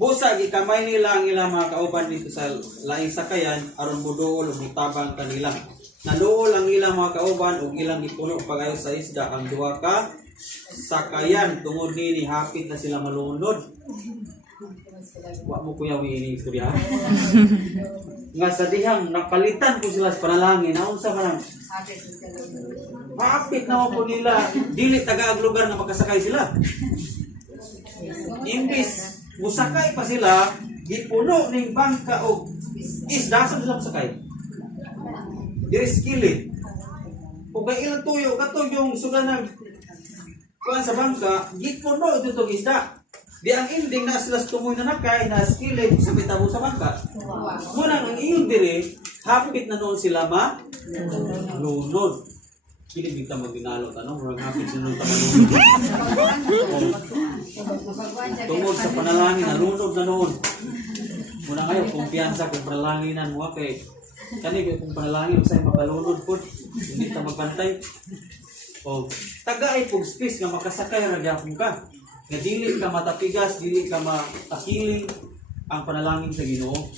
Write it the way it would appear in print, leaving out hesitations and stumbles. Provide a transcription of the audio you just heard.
Busa gikamay nila ang ilang mga kauban dito sa laing sakayan aron muduol ug mutabang kanila. Naluol ang ilang mga kauban ug ilang gipuno pagayo sa isda ang duha ka sakayan tungod ni hapit na sila malunod. Wa mo kuya ini istorya. Nga sa dihang napalitan ko sila sa panalangin. Naunsa ka lang? Hapit na po nila. Dili taga lugar na makasakay sila. Imbis musakay pa sila, gipuno ning bangka o isda sa sila masakay. Diri skillet. O kay ilang tuyo, kato yung suganag kuan sa bangka, gipuno ito itong isda. Di ang ending na sila tumoy na nakay na skillet sa bitabo sa bangka. Muna ang iyon diri, hapit na noon sila lunod. Kini kita magdinalo tanong, murag hapit na noon tamalunod. Tungod sa panalangin, nalunod na noon. Muna kayo, kumpiyansa kung panalanginan mo kay kani kung panalangin usay makalunod po, hindi ta magbantay. O tagay pug space nga makasakay ra gyapon ka. Nga dili ka matapigas, dili ka maakiling ang panalangin sa Ginoo.